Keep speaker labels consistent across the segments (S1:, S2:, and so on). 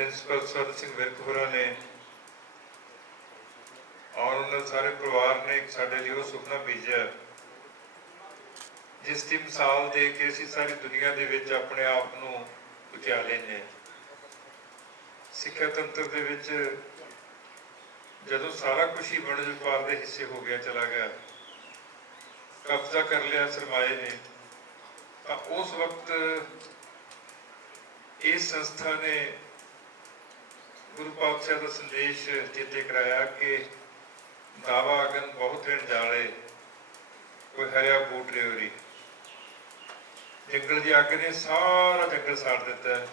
S1: Principal sir Singh Virk ਹੋਰਾਂ ਨੇ ਔਰ ਉਹਨਾਂ ਸਾਰੇ ਪਰਿਵਾਰ ਨੇ ਸਾਡੇ ਲਈ ਉਹ ਸੁਪਨਾ ਬੀਜਿਆ ਜਿਸ ਦੀ ਮਿਸਾਲ ਦੇ ਕੇ ਅਸੀਂ ਸਾਰੀ ਦੁਨੀਆ ਦੇ ਵਿੱਚ ਆਪਣੇ ਆਪ ਨੂੰ ਉਚਾ ਲੈਂਦੇ ਸਿੱਖਿਆ ਤੰਤਰ ਦੇ ਵਿੱਚ ਜਦੋਂ ਸਾਰਾ ਕੁਝ ਹੀ ਵਣਜ ਵਪਾਰ ਦੇ ਹਿੱਸੇ ਹੋ ਗਿਆ, ਚਲਾ ਗਿਆ, ਕਬਜ਼ਾ ਕਰ ਲਿਆ ਸਰਮਾਏ ਨੇ, ਤਾਂ ਉਸ ਵਕਤ ਇਸ ਸੰਸਥਾ ਨੇ ਗੁਰੂ ਪਾਤਸ਼ਾਹ ਦਾ ਸੰਦੇਸ਼ ਚੇਤੇ ਕਰਾਇਆ ਕਿ ਦਾਵਾ ਅਗਨ ਬਹੁਤ ਦਿਨ ਜਾਲੇ, ਕੋਈ ਹਰਿਆ ਬੂਟ ਰਿਓਰੀ ਜੰਗਲ ਦੀ ਅੱਗ ਨੇ ਸਾਰਾ ਜੰਗਲ ਸਾੜ ਦਿੱਤਾ।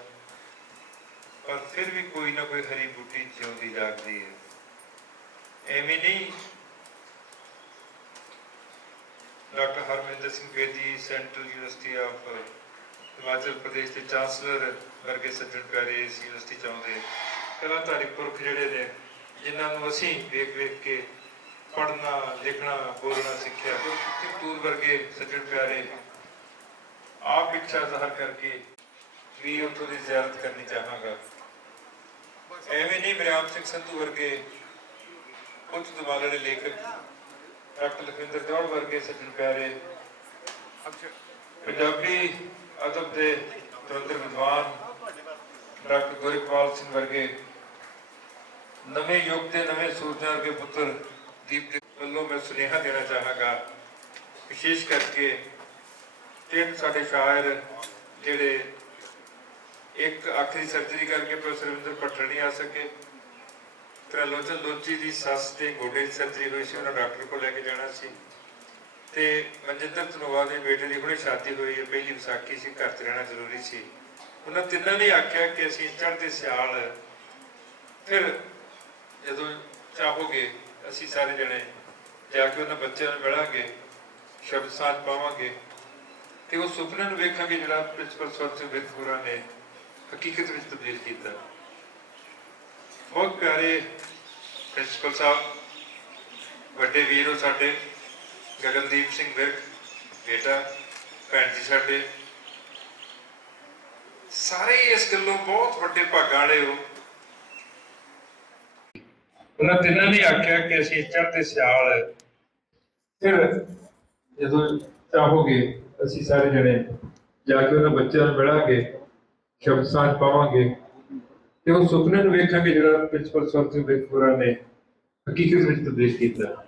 S1: ਪਰ ਫਿਰ ਵੀ ਕੋਈ ਨਾ ਕੋਈ ਹਰੀ ਬੂਟੀ ਜਿਉਂਦੀ ਜਾਗਦੀ ਹੈ। ਐਵੇਂ ਨਹੀਂ। Doctor Harminder Singh Bedi, central university of Himachal Pradesh ਦੇ ਚਾਂਸਲਰ ਵਰਗੇ ਸੱਜਣ ਪਿਆਰੇ ਇਸ ਯੂਨੀਵਰਸਿਟੀ ਚ ਆਉਂਦੇ ਪੁਰਖ ਜਿਹੜੇ ਨੇ, ਜਿਨ੍ਹਾਂ ਨੂੰ ਅਸੀਂ ਵੇਖ ਵੇਖ ਕੇ ਪੜ੍ਹਨਾ, ਲਿਖਣਾ, ਬੋਲਣਾ ਸਿੱਖਿਆ, ਤੇ ਟੂਰ ਵਰਗੇ ਸੱਜਣ ਪਿਆਰੇ, ਆਪ ਇੱਛਾ ਜ਼ਾਹਰ ਕਰਕੇ ਵੀ ਉੱਥੋਂ ਦੀ ਜ਼ਿਆਰਤ ਕਰਨੀ ਚਾਹਾਂਗਾ। ਐਵੇਂ ਨਹੀਂ ਮਰਿਆਮ ਸਿੰਘ ਸੰਧੂ ਵਰਗੇ ਉੱਚ ਦਵਾਲੇ ਲੇਖਕ, ਡਾਕਟਰ ਲਖਵਿੰਦਰ ਜੌੜ ਵਰਗੇ ਸੱਜਣ ਪਿਆਰੇ, ਪੰਜਾਬੀ ਅਦਬ ਦੇ ਤੁਰੰਦਰ ਵਿਦਵਾਨ, ਡਾਕਟਰ ਗੁਰਿਕਪਾਲ ਸਿੰਘ ਵਰਗੇ ਨਵੇਂ ਯੁੱਗ ਦੇ ਨਵੇਂ ਸੂਰਜਾਂ ਦੇ ਪੁੱਤਰ ਦੀਪ ਦੇ ਵੱਲੋਂ ਮੈਂ ਸੁਨੇਹਾ ਦੇਣਾ ਚਾਹਾਂਗਾ। ਵਿਸ਼ੇਸ਼ ਕਰਕੇ ਤਿੰਨ ਸਾਡੇ ਸ਼ਾਇਰ ਜਿਹੜੇ ਇੱਕ ਅੱਖ ਸਰਜਰੀ ਕਰਕੇ ਪ੍ਰੋਫੈਸਰ ਰਵਿੰਦਰ ਭੱਟਰ ਨਹੀਂ ਆ ਸਕੇ। ਤ੍ਰਿਲੋਚਨ ਲੋਚੀ ਦੀ ਸੱਸ ਤੇ ਗੋਡੇ ਦੀ ਸਰਜਰੀ ਹੋਈ ਸੀ, ਉਹਨਾਂ ਡਾਕਟਰ ਕੋਲ ਲੈ ਕੇ ਜਾਣਾ ਸੀ। ਤੇ ਮਨਜਿੰਦਰ ਧਨੋਆ ਦੇ ਬੇਟੇ ਦੀ ਹੁਣੇ ਸ਼ਾਦੀ ਹੋਈ ਹੈ, ਪਹਿਲੀ ਵਿਸਾਖੀ ਸੀ, ਘਰ 'ਚ ਰਹਿਣਾ ਜ਼ਰੂਰੀ ਸੀ। ਉਹਨਾਂ ਤਿੰਨਾਂ ਨੇ ਆਖਿਆ ਕਿ ਅਸੀਂ ਚੜ੍ਹਦੇ ਸਿਆਲ ਫਿਰ ਜਦੋਂ ਚਾਹੋਗੇ, ਅਸੀਂ ਸਾਰੇ ਜਣੇ ਜਾ ਕੇ ਉਹਨਾਂ ਬੱਚਿਆਂ ਨੂੰ ਮਿਲਾਂਗੇ, ਸ਼ਬਦ ਸਾਥ ਪਾਵਾਂਗੇ ਤੇ ਉਹ ਸੁਪਨੇ ਨੂੰ ਵੇਖਾਂਗੇ ਜਿਹੜਾ ਪ੍ਰਿੰਸੀਪਲ ਸਵਰ ਸਿੰਘ ਹੋਰਾਂ ਨੇ ਹਕੀਕਤ ਵਿੱਚ ਤਬਦੀਲ ਕੀਤਾ। ਬਹੁਤ ਪਿਆਰੇ ਪ੍ਰਿੰਸੀਪਲ ਸਾਹਿਬ, ਵੱਡੇ ਵੀਰੋ ਸਾਡੇ, ਗਗਨਦੀਪ ਸਿੰਘ ਵਿਰਕ, ਬੇਟਾ, ਭੈਣ ਜੀ ਸਾਡੇ, ਸਾਰੇ ਇਸ ਗੱਲੋਂ ਬਹੁਤ ਵੱਡੇ ਭਾਗਾਂ ਵਾਲੇ ਹੋ। ਉਹਨਾਂ ਤਿੰਨਾਂ ਨੇ ਆਖਿਆ ਕਿ ਅਸੀਂ ਚੜ੍ਹਦੇ ਸਿਆਲ ਫਿਰ ਜਦੋਂ ਚਾਹੋਗੇ ਅਸੀਂ ਸਾਰੇ ਜਣੇ ਜਾ ਕੇ ਉਹਨਾਂ ਬੱਚਿਆਂ ਨੂੰ ਮਿਲਾਂਗੇ ਸ਼ਬਦ ਸਾਂਝ ਪਾਵਾਂਗੇ ਤੇ ਉਹ ਸੁਪਨੇ ਨੂੰ ਵੇਖਾਂਗੇ ਜਿਹੜਾ ਪ੍ਰਿੰਸੀਪਲ ਸਰ ਸਿੰਘ ਬੇਖੂਰਾ ਨੇ ਹਕੀਕਤ ਵਿੱਚ ਤਬਦੀਲ ਕੀਤਾ।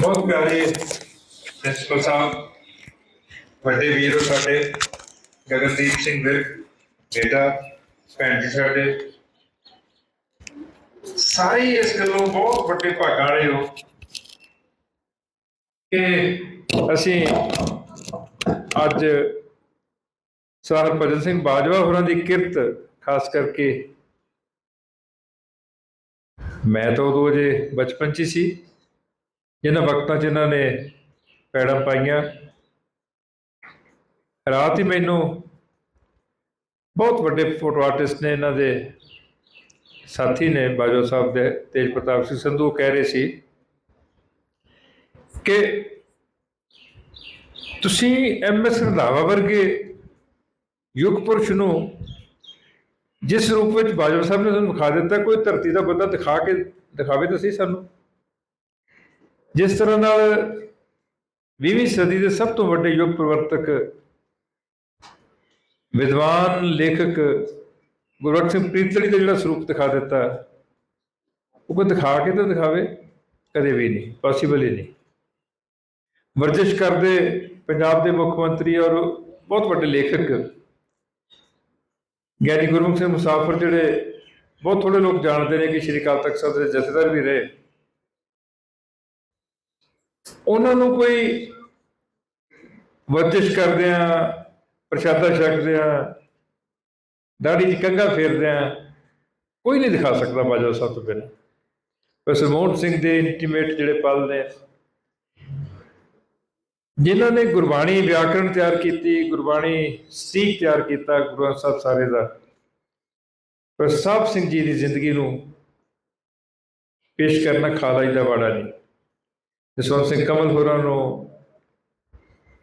S1: ਬਹੁਤ ਪਿਆਰੇ ਪ੍ਰਿੰਸੀਪਲ ਸਾਹਿਬ, ਵੱਡੇ ਵੀਰੋ ਸਾਡੇ, ਗਗਨਦੀਪ ਸਿੰਘ ਵਿਰਕ ਬੇਟਾ, ਭੈਣ ਜੀ ਸਾਡੇ। ਸਾਰੇ ਹੀ ਇਸ ਗੱਲੋਂ ਬਹੁਤ ਵੱਡੇ ਭਾਗਾਂ ਵਾਲੇ ਹੋ ਕਿ ਅਸੀਂ ਅੱਜ ਸਰ ਭਜਨ ਸਿੰਘ ਬਾਜਵਾ ਹੋਰਾਂ ਦੀ ਕਿਰਤ ਖਾਸ ਕਰਕੇ ਮੈਂ ਤਾਂ ਉਦੋਂ ਅਜੇ ਬਚਪਨ 'ਚ ਹੀ ਸੀ ਇਹਨਾਂ ਵਕਤਾਂ 'ਚ ਇਹਨਾਂ ਨੇ ਪੈੜਾਂ ਪਾਈਆਂ। ਰਾਤ ਹੀ ਮੈਨੂੰ ਬਹੁਤ ਵੱਡੇ ਫੋਟੋ ਆਰਟਿਸਟ ਨੇ ਇਹਨਾਂ ਦੇ ਸਾਥੀ ਨੇ ਬਾਜਵਾ ਸਾਹਿਬ ਦੇ ਤੇਜ ਪ੍ਰਤਾਪ ਸਿੰਘ ਸੰਧੂ ਕਹਿ ਰਹੇ ਸੀ ਕਿ ਤੁਸੀਂ ਐਮਐਸ ਰੰਧਾਵਾ ਵਰਗੇ ਯੁਗ ਪੁਰਸ਼ ਨੂੰ ਜਿਸ ਰੂਪ ਵਿੱਚ ਬਾਜਵਾ ਸਾਹਿਬ ਨੇ ਤੁਹਾਨੂੰ ਦਿਖਾ ਦਿੱਤਾ, ਕੋਈ ਧਰਤੀ ਦਾ ਬੰਦਾ ਦਿਖਾ ਕੇ ਦਿਖਾਵੇ ਤਾਂ ਸਹੀ ਸਾਨੂੰ। ਜਿਸ ਤਰ੍ਹਾਂ ਨਾਲ 20ਵੀਂ ਸਦੀ ਦੇ ਸਭ ਤੋਂ ਵੱਡੇ ਯੁੱਗ ਪਰਿਵਰਤਕ ਵਿਦਵਾਨ, ਲੇਖਕ ਗੁਰਬਖਸ਼ ਸਿੰਘ ਪ੍ਰੀਤੜੀ ਦਾ ਜਿਹੜਾ ਸਰੂਪ ਦਿਖਾ ਦਿੱਤਾ ਉਹ ਕੋਈ ਦਿਖਾ ਕੇ ਤਾਂ ਦਿਖਾਵੇ, ਕਦੇ ਵੀ ਨਹੀਂ ਪੋਸੀਬਲ ਹੀ ਨਹੀਂ। ਵਰਜਿਸ਼ ਕਰਦੇ ਪੰਜਾਬ ਦੇ ਮੁੱਖ ਮੰਤਰੀ ਔਰ ਬਹੁਤ ਵੱਡੇ ਲੇਖਕ ਗਿਆਨੀ ਗੁਰਮੁਖ ਸਿੰਘ ਮੁਸਾਫਰ ਜਿਹੜੇ ਬਹੁਤ ਥੋੜੇ ਲੋਕ ਜਾਣਦੇ ਨੇ ਕਿ ਸ਼੍ਰੀ ਅਕਾਲ ਤਖਤ ਸਾਹਿਬ ਦੇ ਜਥੇਦਾਰ ਵੀ ਰਹੇ। ਉਹਨਾਂ ਨੂੰ ਕੋਈ ਵਰਜਿਸ਼ ਕਰਦੇ ਆ ਪ੍ਰਸ਼ਾਦਾ ਛਕਦੇ ਆ ਦਾੜੀ 'ਚ ਕੰਗਾ ਫੇਰਦੇ ਆ। ਕੋਈ ਨਹੀਂ ਦਿਖਾ ਸਕਦਾ ਬਾਜਵਾ ਸਾਹਿਬ ਤੋਂ ਬਿਨਾਂ ਪ੍ਰੋਫੈਸਰ ਮੋਹਨ ਸਿੰਘ ਦੇ ਇੰਟੀਮੇਟ ਜਿਹੜੇ ਪਲ ਨੇ, ਜਿਨ੍ਹਾਂ ਨੇ ਗੁਰਬਾਣੀ ਵਿਆਕਰਣ ਤਿਆਰ ਕੀਤੀ, ਗੁਰਬਾਣੀ ਸਟੀਕ ਤਿਆਰ ਕੀਤਾ, ਗੁਰੂ ਗ੍ਰੰਥ ਸਾਹਿਬ ਸਾਰੇ ਦਾ। ਪਰ ਸਾਹਿਬ ਸਿੰਘ ਜੀ ਦੀ ਜ਼ਿੰਦਗੀ ਨੂੰ ਪੇਸ਼ ਕਰਨਾ ਖਾਲਾਈ ਦਾ ਵਾੜਾ ਨਹੀਂ। ਜਸਵੰਤ ਸਿੰਘ ਕਮਲ ਹੋਰਾਂ ਨੂੰ,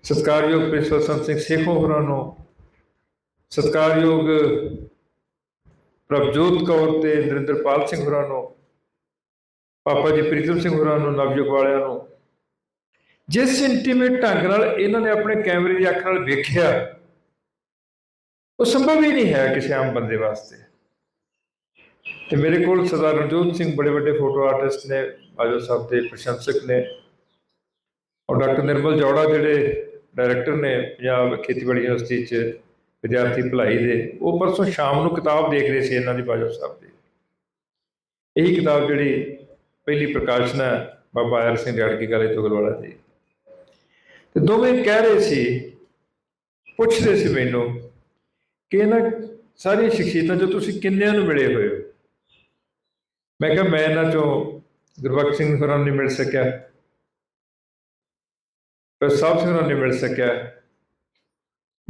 S1: ਸਤਿਕਾਰਯੋਗ ਪ੍ਰਿੰਸੀਪਲ ਸੰਤ ਸਿੰਘ ਸੇਖੋ ਹੋਰਾਂ ਨੂੰ ਸਤਿਕਾਰਯੋਗ ਪ੍ਰਭਜੋਤ ਕੌਰ ਤੇ ਨਰਿੰਦਰਪਾਲ ਸਿੰਘ ਹੋਰਾਂ ਨੂੰ, ਪਾਪਾ ਜੀ ਪ੍ਰੀਤਮ ਸਿੰਘ ਹੋਰਾਂ ਨੂੰ ਨਵਯੁਗ ਵਾਲਿਆਂ ਨੂੰ। ਜਿਸ ਇੰਟੀਮੇਟ ਢੰਗ ਨਾਲ ਇਹਨਾਂ ਨੇ ਆਪਣੇ ਕੈਮਰੇ ਦੀ ਅੱਖ ਨਾਲ ਵੇਖਿਆ, ਉਹ ਸੰਭਵ ਹੀ ਨਹੀਂ ਹੈ ਕਿਸੇ ਆਮ ਬੰਦੇ ਵਾਸਤੇ। ਤੇ ਮੇਰੇ ਕੋਲ ਸਰਦਾਰ ਰਣਜੋਤ ਸਿੰਘ ਬੜੇ ਵੱਡੇ ਫੋਟੋ ਆਰਟਿਸਟ ਨੇ ਬਾਜੋ ਸਾਹਿਬ ਦੇ ਪ੍ਰਸ਼ੰਸਕ ਨੇ, ਔਰ ਡਾਕਟਰ ਨਿਰਮਲ ਜੌੜਾ ਜਿਹੜੇ ਡਾਇਰੈਕਟਰ ਨੇ ਪੰਜਾਬ ਖੇਤੀਬਾੜੀ ਯੂਨੀਵਰਸਿਟੀ 'ਚ ਵਿਦਿਆਰਥੀ ਭਲਾਈ ਦੇ, ਉਹ ਪਰਸੋਂ ਸ਼ਾਮ ਨੂੰ ਕਿਤਾਬ ਦੇਖ ਰਹੇ ਸੀ ਇਹਨਾਂ ਦੀ ਬਾਜੋ ਸਾਹਿਬ ਦੀ। ਇਹੀ ਕਿਤਾਬ ਜਿਹੜੀ ਪਹਿਲੀ ਪ੍ਰਕਾਸ਼ਨ ਹੈ, ਬਾਬਾ ਆਇਰ ਸਿੰਘ ਰਿਆੜਕੀ ਕਾਲੇ ਤੁਗਲਵਾਲਾ ਦੀ। ਤੇ ਦੋਵੇਂ ਕਹਿ ਰਹੇ ਸੀ, ਪੁੱਛਦੇ ਸੀ ਮੈਨੂੰ ਕਿ ਇਹਨਾਂ ਸਾਰੀਆਂ ਸ਼ਖਸੀਅਤਾਂ ਜੋ ਤੁਸੀਂ ਕਿੰਨਿਆਂ ਨੂੰ ਮਿਲੇ ਹੋਏ ਹੋ? ਮੈਂ ਕਿਹਾ, ਮੈਂ ਇਹਨਾਂ ਚੋਂ ਗੁਰਬਖਸ਼ ਸਿੰਘ ਹੋਰਾਂ ਨੂੰ ਨਹੀਂ ਮਿਲ ਸਕਿਆ। ਪਰ ਸਾਹਿਬ ਸਿੰਘ ਹੋਰਾਂ ਨੂੰ ਮਿਲ ਸਕਿਆ।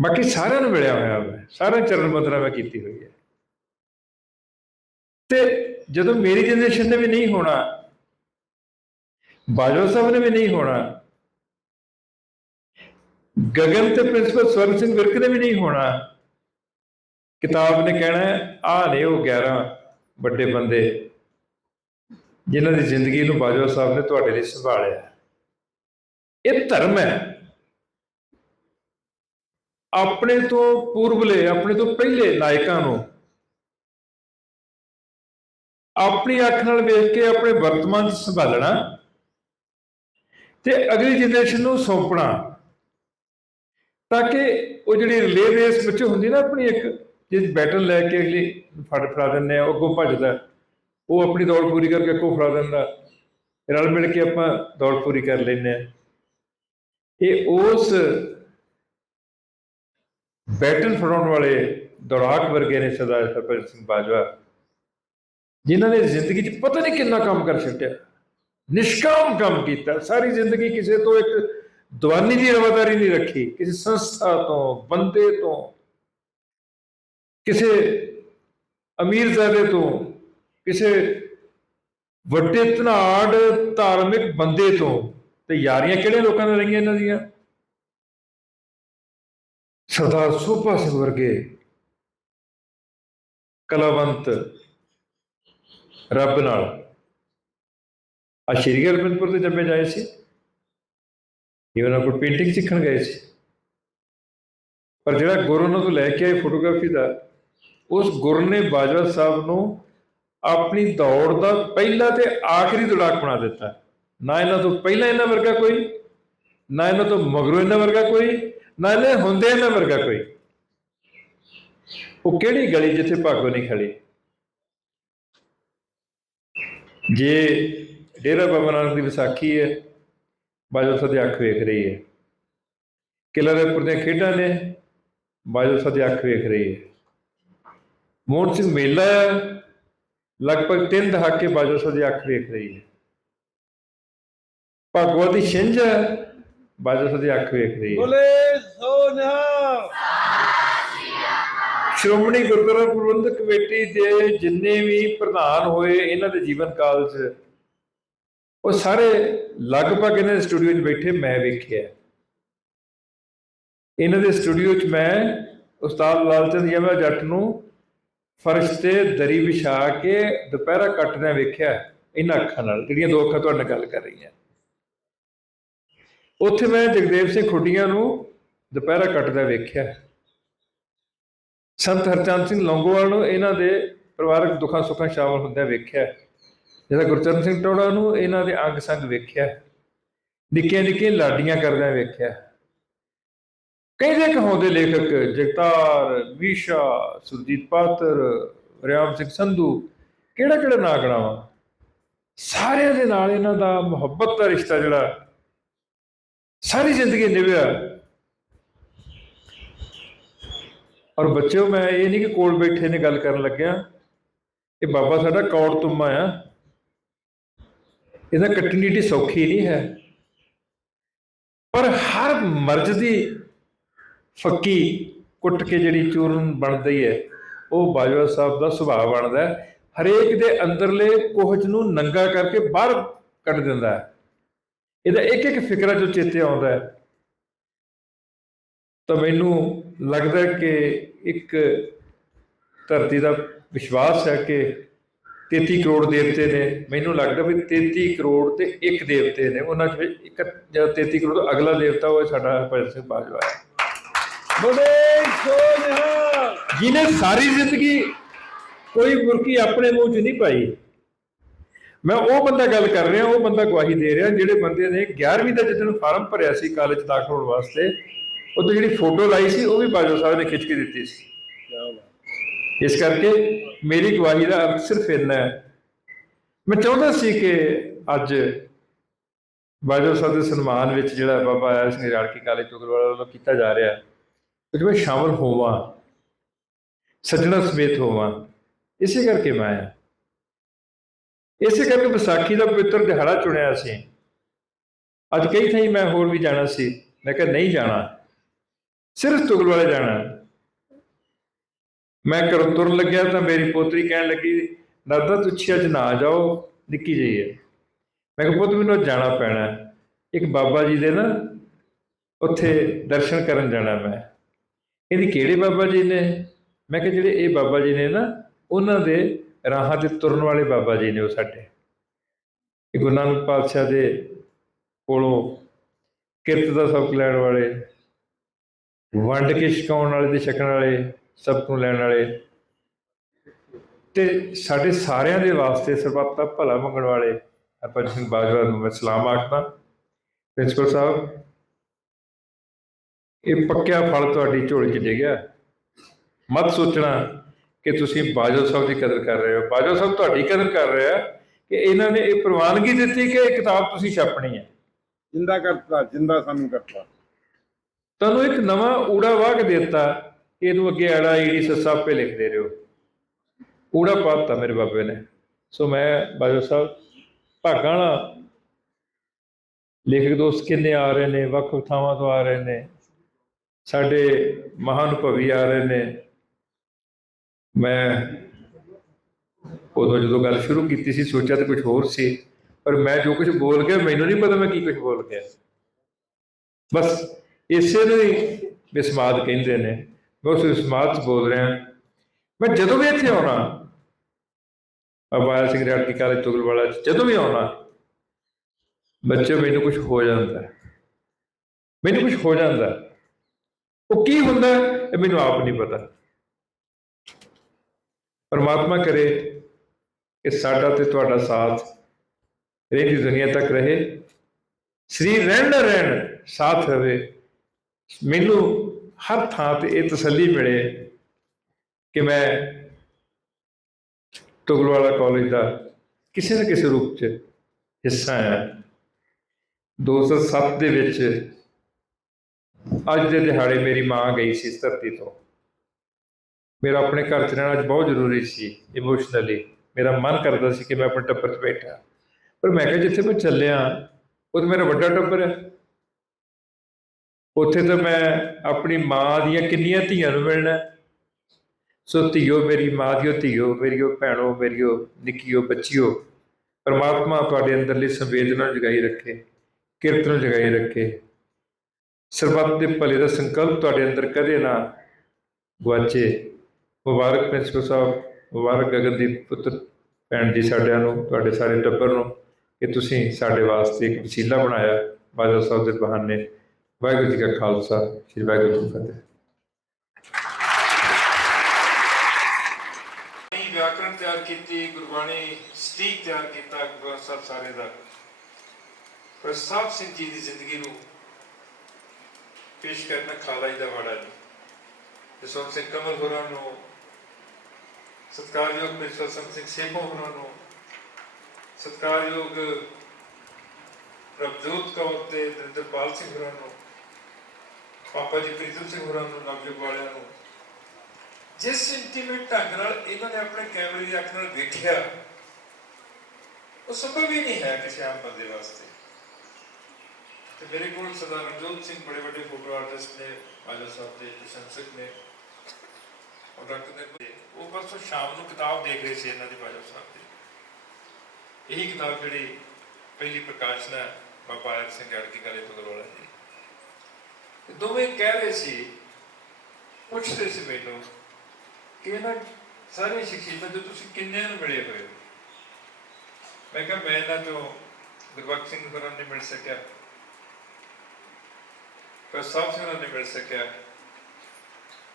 S1: ਬਾਕੀ ਸਾਰਿਆਂ ਨੂੰ ਮਿਲਿਆ ਹੋਇਆ ਮੈਂ ਸਾਰਿਆਂ ਚਰਨ ਬੰਦਨਾ ਮੈਂ ਕੀਤੀ ਹੋਈ ਹੈ। ਤੇ ਜਦੋਂ ਮੇਰੀ ਜਨਰੇਸ਼ਨ ਨੇ ਵੀ ਨਹੀਂ ਹੋਣਾ, ਬਾਜਵਾ ਸਾਹਿਬ ਨੇ ਵੀ ਨਹੀਂ ਹੋਣਾ, ਗਗਨ ਤੇ ਪ੍ਰਿੰਸੀਪਲ ਸਵਰਨ ਸਿੰਘ ਵਿਰਕ ਨੇ ਵੀ ਨਹੀਂ ਹੋਣਾ, ਕਿਤਾਬ ਨੇ ਕਹਿਣਾ ਆ ਨੇ ਉਹ 11 ਵੱਡੇ ਬੰਦੇ ਜਿਨ੍ਹਾਂ ਦੀ ਜ਼ਿੰਦਗੀ ਨੂੰ ਬਾਜਵਾ ਸਾਹਿਬ ਨੇ ਤੁਹਾਡੇ ਲਈ ਸੰਭਾਲਿਆ। ਇਹ ਧਰਮ ਹੈ। ਆਪਣੇ ਤੋਂ ਪੂਰਬਲੇ ਆਪਣੇ ਤੋਂ ਪਹਿਲੇ ਨਾਇਕਾਂ ਨੂੰ ਆਪਣੀ ਅੱਖ ਨਾਲ ਵੇਖ ਕੇ ਆਪਣੇ ਵਰਤਮਾਨ ਸੰਭਾਲਣਾ ਤੇ ਅਗਲੀ ਜਨਰੇਸ਼ਨ ਨੂੰ ਸੌਂਪਣਾ ਤਾਂ ਕਿ ਉਹ ਜਿਹੜੀ ਰਿਲੇ ਰੇਸ ਵਿੱਚ ਹੁੰਦੀ ਨਾ ਆਪਣੀ ਇੱਕ, ਜਿਸ ਬੈਟਲ ਲੈ ਕੇ ਅਗਲੀ ਫੜ ਫੜਾ ਦਿੰਦੇ ਆ, ਉਹ ਅੱਗੋਂ ਭੱਜਦਾ, ਉਹ ਆਪਣੀ ਦੌੜ ਪੂਰੀ ਕਰਕੇ ਅੱਗੋਂ ਫੜਾ ਦਿੰਦਾ, ਰਲ ਮਿਲ ਕੇ ਆਪਾਂ ਦੌੜ ਪੂਰੀ ਕਰ ਲੈਂਦੇ ਆ। ਇਹ ਉਸ ਬੈਟਲ ਫੜਾਉਣ ਵਾਲੇ ਦੌੜਾਕ ਵਰਗੇ ਨੇ ਸਰਦਾਰ ਸਰਪੰਚ ਸਿੰਘ ਬਾਜਵਾ, ਜਿਨ੍ਹਾਂ ਨੇ ਜ਼ਿੰਦਗੀ 'ਚ ਪਤਾ ਨਹੀਂ ਕਿੰਨਾ ਕੰਮ ਕਰ ਛੱਡਿਆ, ਨਿਸ਼ਕਾਮ ਕੰਮ ਕੀਤਾ, ਸਾਰੀ ਜ਼ਿੰਦਗੀ ਕਿਸੇ ਤੋਂ ਇੱਕ ਦਵਾਨੀ ਦੀ ਰਵਾਦਾਰੀ ਨਹੀਂ ਰੱਖੀ, ਕਿਸੇ ਸੰਸਥਾ ਤੋਂ, ਬੰਦੇ ਤੋਂ, ਕਿਸੇ ਅਮੀਰਜ਼ਾਦੇ ਤੋਂ, ਕਿਸੇ ਵੱਡੇ ਧਨਾੜ ਧਾਰਮਿਕ ਬੰਦੇ ਤੋਂ, ਤੇ ਯਾਰੀਆਂ ਕਿਹੜੇ ਲੋਕਾਂ ਨਾਲ ਰਹੀਆਂ ਇਹਨਾਂ ਦੀਆਂ? ਸਰਦਾਰ ਸੋਭਾ ਸਿੰਘ ਵਰਗੇ ਕਲਾਵੰਤ ਰੱਬ ਨਾਲ ਆ ਸ਼੍ਰੀ ਹਰਿਮੰਦਪੁਰ ਤੇ ਜੰਮੇ ਜਾਏ ਸੀ। ਇਹ ਉਹਨਾਂ ਕੋਲ ਪੇਂਟਿੰਗ ਸਿੱਖਣ ਗਏ ਸੀ। ਪਰ ਜਿਹੜਾ ਗੁਰੂ ਉਹਨਾਂ ਤੋਂ ਲੈ ਕੇ ਆਏ ਫੋਟੋਗ੍ਰਾਫੀ ਦਾ, ਉਸ ਗੁਰ ਨੇ ਬਾਜਵਾ ਸਾਹਿਬ ਨੂੰ ਆਪਣੀ ਦੌੜ ਦਾ ਪਹਿਲਾ ਤੇ ਆਖਰੀ ਦੌੜਾਕ ਬਣਾ ਦਿੱਤਾ। ਨਾ ਇਹਨਾਂ ਤੋਂ ਪਹਿਲਾਂ ਇਹਨਾਂ ਵਰਗਾ ਕੋਈ, ਨਾ ਇਹਨਾਂ ਤੋਂ ਮਗਰੋਂ ਇਹਨਾਂ ਵਰਗਾ ਕੋਈ ਨਾ ਹੁੰਦੇ ਇਹਨਾਂ ਵਰਗਾ ਕੋਈ। ਉਹ ਕਿਹੜੀ ਗਲੀ ਜਿੱਥੇ ਭਾਗੋ ਨਹੀਂ ਖੜੀ? ਜੇ ਡੇਰਾ ਬਾਬਾ ਨਾਨਕ ਦੀ ਵਿਸਾਖੀ ਹੈ ਬਾਜੋ ਸਾਹਿਬ ਦੀ ਅੱਖ ਵੇਖ ਰਹੀ ਹੈ। ਕਿਲਾ ਦੇ ਦੀਆਂ ਖੇਡਾਂ ਨੇ ਬਾਜੋ ਸਾਹਿਬ ਦੀ ਅੱਖ ਵੇਖ ਰਹੀ ਹੈ। ਮੋਹਨ ਸਿੰਘ ਮੇਲਾ ਹੈ, ਲਗਭਗ ਤਿੰਨ ਦਹਾਕੇ ਬਾਜੋ ਸਾਹਿਬ ਦੀ ਅੱਖ ਵੇਖ ਰਹੀ ਹੈ। ਭਗਵਤ ਦੀ ਛਿੰਝ ਹੈ, ਬਾਜੋ ਸਾਹਿਬ ਦੀ ਅੱਖ ਵੇਖ ਰਹੀ ਹੈ
S2: ਬੋਲੇ ਸੋਨਿਹਾ
S1: ਸ਼੍ਰੋਮਣੀ ਗੁਰਦੁਆਰਾ ਪ੍ਰਬੰਧਕ ਕਮੇਟੀ ਦੇ ਜਿੰਨੇ ਵੀ ਪ੍ਰਧਾਨ ਹੋਏ ਇਹਨਾਂ ਦੇ ਜੀਵਨ ਕਾਲ 'ਚ ਉਹ ਸਾਰੇ ਲਗਭਗ ਇਹਨਾਂ ਦੇ ਸਟੂਡੀਓ 'ਚ ਬੈਠੇ ਮੈਂ ਵੇਖਿਆ। ਇਹਨਾਂ ਦੇ ਸਟੂਡੀਓ 'ਚ ਮੈਂ ਉਸਤਾਦ ਲਾਲ ਚੰਦ ਯਮਾ ਜੱਟ ਨੂੰ ਫਰਸ਼ ਤੇ ਦਰੀ ਵਿਛਾ ਕੇ ਦੁਪਹਿਰਾ ਕੱਟਦਿਆਂ ਵੇਖਿਆ ਇਹਨਾਂ ਅੱਖਾਂ ਨਾਲ ਜਿਹੜੀਆਂ ਦੋ ਅੱਖਾਂ ਤੁਹਾਡੇ ਨਾਲ ਗੱਲ ਕਰ ਰਹੀਆਂ। ਉੱਥੇ ਮੈਂ ਜਗਦੇਵ ਸਿੰਘ ਖੁੱਡੀਆਂ ਨੂੰ ਦੁਪਹਿਰਾ ਕੱਟਦਾ ਵੇਖਿਆ। ਸੰਤ ਹਰਚੰਦ ਸਿੰਘ ਲੌਂਗੋਵਾਲ ਨੂੰ ਇਹਨਾਂ ਦੇ ਪਰਿਵਾਰਕ ਦੁੱਖਾਂ ਸੁੱਖਾਂ ਸ਼ਾਮਲ ਹੁੰਦਿਆਂ ਵੇਖਿਆ। ਜਿਹੜਾ ਗੁਰਚਰਨ ਸਿੰਘ ਟੋੜਾ ਨੂੰ ਇਹਨਾਂ ਦੇ ਅੰਗ ਸੰਗ ਵੇਖਿਆ। ਨਿੱਕੀਆਂ ਨਿੱਕੀਆਂ ਲਾਡੀਆਂ ਕਰਦਿਆਂ ਵੇਖਿਆ। ਕਈ ਦੇ ਕਹਾਉਂਦੇ ਲੇਖਕ ਜਗਤਾਰ, ਮੀਸ਼ਾ, ਸੁਰਜੀਤ ਪਾਤਰ, ਰਿਆਮ ਸਿੰਘ ਸੰਧੂ ਕਿਹੜਾ ਕਿਹੜਾ ਨਾਂ ਗਣਾਵਾਂ? ਸਾਰਿਆਂ ਦੇ ਨਾਲ ਇਹਨਾਂ ਦਾ ਮੁਹੱਬਤ ਦਾ ਰਿਸ਼ਤਾ ਜਿਹੜਾ ਸਾਰੀ ਜ਼ਿੰਦਗੀ ਨਿਭਿਆ ਔਰ ਬੱਚਿਓ, ਮੈਂ ਇਹ ਨਹੀਂ ਕਿ ਕੋਲ ਬੈਠੇ ਨੇ ਗੱਲ ਕਰਨ ਲੱਗਿਆ ਇਹ ਬਾਬਾ ਸਾਡਾ ਕੌੜ ਤੁਮਾ ਆ। ਇਹਦਾ ਕੱਟਣੀ ਏਡੀ ਸੌਖੀ ਨਹੀਂ ਹੈ। ਪਰ ਹਰ ਮਰਜ਼ ਦੀ ਫੱਕੀ ਕੁੱਟ ਕੇ ਜਿਹੜੀ ਚੂਰਨ ਬਣਦੀ ਹੈ, ਉਹ ਬਾਜਵਾ ਸਾਹਿਬ ਦਾ ਸੁਭਾਅ ਬਣਦਾ ਹੈ। ਹਰੇਕ ਦੇ ਅੰਦਰਲੇ ਕੋਹਜ ਨੂੰ ਨੰਗਾ ਕਰਕੇ ਬਾਹਰ ਕੱਢ ਦਿੰਦਾ ਹੈ। ਇਹਦਾ ਇੱਕ ਇੱਕ ਫਿਕਰਾ ਜੋ ਚੇਤੇ ਆਉਂਦਾ ਹੈ। ਤਾਂ ਮੈਨੂੰ ਲੱਗਦਾ ਕਿ ਇੱਕ ਧਰਤੀ ਦਾ ਵਿਸ਼ਵਾਸ ਹੈ ਕਿ 33 ਕਰੋੜ ਦੇਵਤੇ ਨੇ, ਮੈਨੂੰ ਲੱਗਦਾ ਵੀ 33 ਕਰੋੜ ਤੇ ਇੱਕ ਦੇਵਤੇ ਨੇ, ਉਹਨਾਂ ਚ ਇੱਕ ਜਿਹੜਾ 33 ਕਰੋੜ ਤੋਂ ਅਗਲਾ ਦੇਵਤਾ ਉਹ ਸਾਡਾ ਹਰਭਜਨ ਸਿੰਘ ਬਾਜਵਾ। ਹੈ
S2: ਬੋਲੇ ਸੋ
S1: ਜਿਹਨੇ ਸਾਰੀ ਜ਼ਿੰਦਗੀ ਕੋਈ ਬੁਰਕੀ ਆਪਣੇ ਮੂੰਹ 'ਚ ਨਹੀਂ ਪਾਈ ਮੈਂ ਉਹ ਬੰਦਾ ਗੱਲ ਕਰ ਰਿਹਾ, ਉਹ ਬੰਦਾ ਗਵਾਹੀ ਦੇ ਰਿਹਾ, ਜਿਹੜੇ ਬੰਦੇ ਨੇ 11ਵੀਂ ਦਾ ਜਦੋਂ ਫਾਰਮ ਭਰਿਆ ਸੀ ਕਾਲਜ ਦਾਖਲ ਹੋਣ ਵਾਸਤੇ ਉਹ ਜਿਹੜੀ ਫੋਟੋ ਲਾਈ ਸੀ, ਉਹ ਵੀ ਬਾਜਵਾ ਸਾਹਿਬ ਨੇ ਖਿੱਚ ਕੇ ਦਿੱਤੀ ਸੀ। ਇਸ ਕਰਕੇ ਮੇਰੀ ਗਵਾਹੀ ਦਾ ਅਰਥ ਸਿਰਫ ਇੰਨਾ ਹੈ। ਮੈਂ ਚਾਹੁੰਦਾ ਸੀ ਕਿ ਅੱਜ ਬਾਜਵਾ ਸਾਹਿਬ ਦੇ ਸਨਮਾਨ ਵਿੱਚ ਜਿਹੜਾ ਬਾਬਾ ਆਇਆ ਸਿੰਘ ਰਾੜਕੀ ਕਾਲਜ ਚੋਗਲਵਾਲਾ ਵੱਲੋਂ ਕੀਤਾ ਜਾ ਰਿਹਾ ਹੈ ਉਹ 'ਚ ਮੈਂ ਸ਼ਾਮਲ ਹੋਵਾਂ, ਸੱਜਣਾ ਸਮੇਤ ਹੋਵਾਂ। ਇਸੇ ਕਰਕੇ ਮੈਂ ਆਇਆ। ਇਸੇ ਕਰਕੇ ਵਿਸਾਖੀ ਦਾ ਪਵਿੱਤਰ ਦਿਹਾੜਾ ਚੁਣਿਆ ਸੀ। ਅੱਜ ਕਈ ਥਾਈਂ ਮੈਂ ਹੋਰ ਵੀ ਜਾਣਾ ਸੀ। ਮੈਂ ਕਿਹਾ ਨਹੀਂ ਜਾਣਾ। ਸਿਰਫ ਤੁਗਲ ਵਾਲੇ ਜਾਣਾ। ਮੈਂ ਘਰੋਂ ਤੁਰਨ ਲੱਗਿਆ ਤਾਂ ਮੇਰੀ ਪੋਤਰੀ ਕਹਿਣ ਲੱਗੀ, ਦਾਦਾ, ਤੁਸੀਂ ਅੱਜ ਨਾ ਜਾਓ, ਨਿੱਕੀ ਜਿਹੀ ਹੈ। ਮੈਂ ਕਿਹਾ, ਪੁੱਤ, ਮੈਨੂੰ ਜਾਣਾ ਪੈਣਾ ਇੱਕ ਬਾਬਾ ਜੀ ਦੇ ਨਾ, ਉੱਥੇ ਦਰਸ਼ਨ ਕਰਨ ਜਾਣਾ ਮੈਂ। ਇਹਦੀ ਕਿਹੜੇ ਬਾਬਾ ਜੀ ਨੇ? ਮੈਂ ਕਿਹਾ, ਜਿਹੜੇ ਇਹ ਬਾਬਾ ਜੀ ਨੇ ਨਾ, ਉਹਨਾਂ ਦੇ ਰਾਹਾਂ ਤੇ ਤੁਰਨ ਵਾਲੇ ਬਾਬਾ ਜੀ ਨੇ ਉਹ ਸਾਡੇ। ਇਹ ਗੁਰੂ ਨਾਨਕ ਪਾਤਸ਼ਾਹ ਦੇ ਕੋਲੋਂ ਕਿਰਤ ਦਾ ਸਬਕ ਲੈਣ ਵਾਲੇ, ਵੰਡ ਕੇ ਛਕਾਉਣ ਵਾਲੇ ਤੇ ਛਕਣ ਵਾਲੇ ਸਭ ਨੂੰ ਲੈਣ ਵਾਲੇ। ਤੇ ਸਾਡੇ ਸਾਰਿਆਂ ਦੇ ਵਾਸਤੇ ਸਰਬੱਤ ਦਾ ਭਲਾ ਮੰਗਣ ਵਾਲੇ ਹਰਭਜਨ ਸਿੰਘ ਬਾਜਵਾ ਨੂੰ ਮੈਂ ਸਲਾਮ ਆਖਦਾ, ਪ੍ਰਿੰਸੀਪਲ ਸਾਹਿਬ, ਇਹ ਪੱਕਿਆ ਫਲ ਤੁਹਾਡੀ ਝੋਲੀ 'ਚ ਡਿੱਗਿਆ। ਮਤ ਸੋਚਣਾ ਕਿ ਤੁਸੀਂ ਬਾਜਵਾ ਸਾਹਿਬ ਦੀ ਕਦਰ ਕਰ ਰਹੇ ਹੋ। ਬਾਜਵਾ ਸਾਹਿਬ ਤੁਹਾਡੀ ਕਦਰ ਕਰ ਰਿਹਾ ਕਿ ਇਹਨਾਂ ਨੇ ਇਹ ਪ੍ਰਵਾਨਗੀ ਦਿੱਤੀ ਕਿ ਇਹ ਕਿਤਾਬ ਤੁਸੀਂ ਛਾਪਣੀ ਹੈ।
S2: ਜਿੰਦਾ ਕਰਤਾ ਜਿੰਦਾ ਸਾਨੂੰ ਕਰਤਾ।
S1: ਤੁਹਾਨੂੰ ਇੱਕ ਨਵਾਂ ਊੜਾ ਵਾਹ ਕੇ ਦਿੱਤਾ ਕਿ ਇਹਨੂੰ ਅੱਗੇ ਆੜਾ ਈੜੀ ਸੱਸਾ ਆਪੇ ਲਿਖਦੇ ਰਹੋ। ਊੜਾ ਪਾਤਾ ਮੇਰੇ ਬਾਬੇ ਨੇ। ਸੋ ਮੈਂ ਬਾਜਵਾ ਸਾਹਿਬ ਭਾਗਾਂ ਵਾਲਾ ਲੇਖਕ ਦੋਸਤ ਕਿੰਨੇ ਆ ਰਹੇ ਨੇ ਵੱਖ ਵੱਖ ਥਾਵਾਂ ਤੋਂ ਆ ਰਹੇ ਨੇ। ਸਾਡੇ ਮਹਾਨੁਭਵੀ ਆ ਰਹੇ ਨੇ। ਮੈਂ ਉਦੋਂ ਜਦੋਂ ਗੱਲ ਸ਼ੁਰੂ ਕੀਤੀ ਸੀ, ਸੋਚਿਆ ਤਾਂ ਕੁਝ ਹੋਰ ਸੀ, ਪਰ ਮੈਂ ਜੋ ਕੁਝ ਬੋਲ ਗਿਆ, ਮੈਨੂੰ ਨਹੀਂ ਪਤਾ ਮੈਂ ਕੀ ਕੁਝ ਬੋਲ ਗਿਆ। ਬਸ ਇਸੇ ਨੂੰ ਹੀ ਵਿਸਮਾਦ ਕਹਿੰਦੇ ਨੇ। ਮੈਂ ਉਸ ਵਿਸਮਾਦ 'ਚ ਬੋਲ ਰਿਹਾ। ਮੈਂ ਜਦੋਂ ਵੀ ਇੱਥੇ ਆਉਣਾ ਅਬਾਇਆ ਸਿੰਘ ਰਿਆੜਕੀ ਕਾਲਜ ਤੁਗਲਵਾਲਾ 'ਚ ਜਦੋਂ ਵੀ ਆਉਣਾ, ਬੱਚੇ ਮੈਨੂੰ ਕੁਝ ਹੋ ਜਾਂਦਾ। ਮੈਨੂੰ ਕੁਝ ਹੋ ਜਾਂਦਾ। ਉਹ ਕੀ ਹੁੰਦਾ, ਇਹ ਮੈਨੂੰ ਆਪ ਨਹੀਂ ਪਤਾ। ਪਰਮਾਤਮਾ ਕਰੇ ਕਿ ਸਾਡਾ ਤੇ ਤੁਹਾਡਾ ਸਾਥ ਰਹਿੰਦੀ ਦੁਨੀਆ ਤੱਕ ਰਹੇ। ਸਰੀਰ ਰਹਿਣ ਨਾ ਰਹਿਣ ਸਾਥ ਰਵੇ ਮੈਨੂੰ ਹਰ ਥਾਂ ਤੇ ਇਹ ਤਸੱਲੀ ਮਿਲੇ ਕਿ ਮੈਂ ਤੁਗਲਵਾਲਾ ਕਾਲਜ ਦਾ ਕਿਸੇ ਨਾ ਕਿਸੇ ਰੂਪ 'ਚ ਹਿੱਸਾ ਹਾਂ। 2007 ਦੇ ਵਿੱਚ ਅੱਜ ਦੇ ਦਿਹਾੜੇ ਮੇਰੀ ਮਾਂ ਗਈ ਸੀ ਧਰਤੀ ਤੋਂ। ਮੇਰਾ ਆਪਣੇ ਘਰ 'ਚ ਰਹਿਣਾ ਅੱਜ ਬਹੁਤ ਜ਼ਰੂਰੀ ਸੀ ਇਮੋਸ਼ਨਲੀ ਮੇਰਾ ਮਨ ਕਰਦਾ ਸੀ ਕਿ ਮੈਂ ਆਪਣੇ ਟੱਬਰ 'ਚ ਬੈਠਾ। ਪਰ ਮੈਂ ਕਿਹਾ ਜਿੱਥੇ ਮੈਂ ਚੱਲਿਆ ਉਹ ਤਾਂ ਮੇਰਾ ਵੱਡਾ ਟੱਬਰ ਹੈ ਉੱਥੇ ਤਾਂ ਮੈਂ ਆਪਣੀ ਮਾਂ ਦੀਆਂ ਕਿੰਨੀਆਂ ਧੀਆਂ ਨੂੰ ਮਿਲਣਾ। ਸੋ ਧੀਓ ਮੇਰੀ, ਮਾਂ ਦਿਓ ਧੀਓ ਮੇਰੀਓ ਭੈਣੋ ਮੇਰੀਓ ਨਿੱਕੀਓ ਬੱਚੀਓ ਪਰਮਾਤਮਾ ਤੁਹਾਡੇ ਅੰਦਰਲੀ ਸੰਵੇਦਨਾ ਨੂੰ ਜਗਾਈ ਰੱਖੇ ਕਿਰਤ ਨੂੰ ਜਗਾਈ ਰੱਖੇ। ਸਰਬੱਤ ਦੇ ਭਲੇ ਦਾ ਸੰਕਲਪ ਤੁਹਾਡੇ ਅੰਦਰ ਕਦੇ ਨਾ ਗੁਆਚੇ। ਮੁਬਾਰਕ ਪ੍ਰਿੰਸੀਪਲ ਸਾਹਿਬ, ਮੁਬਾਰਕ ਗਗਨਦੀਪ ਪੁੱਤਰ ਭੈਣ ਜੀ ਸਾਡਿਆਂ ਨੂੰ, ਤੁਹਾਡੇ ਸਾਰੇ ਟੱਬਰ ਨੂੰ ਕਿ ਤੁਸੀਂ ਸਾਡੇ ਵਾਸਤੇ ਇੱਕ ਵਸੀਲਾ ਬਣਾਇਆ ਬਾਜਾ ਸਾਹਿਬ ਦੇ ਬਹਾਨੇ। ਵਾਹਿਗੁਰੂ ਜੀ ਕਾ ਖਾਲਸਾ, ਸ੍ਰੀ ਵਾਹਿਗੁਰੂ ਜੀ ਫਤਿਹ।
S3: ਗੁਰਬਾਣੀ ਵਿਆਕਰਣ ਤਿਆਰ ਕੀਤੀ, ਗੁਰਬਾਣੀ ਸਟੀਕ ਤਿਆਰ ਕੀਤਾ ਗੁਰੂ ਸਾਹਿਬ ਸਾਰੇ ਦਾ। ਪਰ ਸਾਹਿਬ ਸਿੰਘ ਜੀ ਦੀ ਜ਼ਿੰਦਗੀ ਨੂੰ ਪੇਸ਼ ਕਰਨਾ ਖਾਲਾ ਜੀ ਦਾ ਵਾੜਾ ਜੀ ਜਸਵੰਤ ਸਿੰਘ ਕਮਲ ਹੋਰਾਂ ਨੂੰ ਸਤਿਕਾਰਯੋਗ ਮਿਸਟਰ ਸੰਤ ਸਿੰਘ ਸੇਖੋਂ ਹੋਰਾਂ ਨੂੰ ਸਤਿਕਾਰਯੋਗ ਪ੍ਰਭਜੋਤ ਕੌਰ ਤੇ ਦਰਿੰਦਰਪਾਲ ਸਿੰਘ ਹੋਰਾਂ ਨੂੰ, ਪਾਪਾ ਜੀ ਪ੍ਰੀਤਮ ਸਿੰਘ ਹੋਰਾਂ ਨੂੰ ਨਵਜੋਗ ਵਾਲਿਆਂ ਨੂੰ। ਜਿਸ ਇੰਟੀਮੇਟ ਢੰਗ ਨਾਲ ਇਹਨਾਂ ਨੇ ਆਪਣੇ ਕੈਮਰੇ ਦੀ ਅੱਖ ਨਾਲ ਵੇਖਿਆ, ਉਹ ਸੰਭਵ ਹੀ ਨਹੀਂ ਹੈ ਕਿਸੇ ਆਮ ਬੰਦੇ ਵਾਸਤੇ। ਤੇ ਮੇਰੇ ਕੋਲ ਸਰਦਾਰ ਰਣਜੋਤ ਸਿੰਘ, ਬੜੇ ਵੱਡੇ ਫੋਟੋ ਆਰਟਿਸਟ ਨੇ, ਆਜਾ ਸਾਹਿਬ ਦੇ ਪ੍ਰਸ਼ੰਸਕ ਨੇ ਔਰ ਡਾਕਟਰ ਨੇ ਉਹ ਪਰਸੋਂ ਸ਼ਾਮ ਨੂੰ ਕਿਤਾਬ ਦੇਖ ਰਹੇ ਸੀ ਇਹਨਾਂ ਦੀ ਬਾਜਾ ਸਾਹਿਬ ਦੀ। ਇਹੀ ਕਿਤਾਬ ਜਿਹੜੀ ਪਹਿਲੀ ਪ੍ਰਕਾਸ਼ਨਾ ਹੈ, ਬਾਬਾ ਆਇਰ ਸਿੰਘ ਗੜਕੀ ਕਾਲੇ ਤੋਂ ਜੀ। ਦੋਵੇਂ ਕਹਿ ਰਹੇ ਸੀ, ਪੁੱਛਦੇ ਸੀ ਮੈਨੂੰ ਕਿ ਇਹਨਾਂ
S1: ਸਾਰੀਆਂ ਸ਼ਖਸੀਅਤਾਂ ਜੋ ਤੁਸੀਂ ਕਿੰਨੇ ਨੂੰ ਮਿਲੇ ਹੋਏ ਹੋ? ਮੈਂ ਕਿਹਾ, ਮੈਂ ਇਹਨਾਂ ਚੋਂ ਗੁਰਬਖਸ਼ ਸਿੰਘ ਹੋਰਾਂ ਨੇ ਮਿਲ ਸਕਿਆ। ਪ੍ਰਸਾਦ ਸਿੰਘ ਹੋਰਾਂ ਨੇ ਮਿਲ ਸਕਿਆ।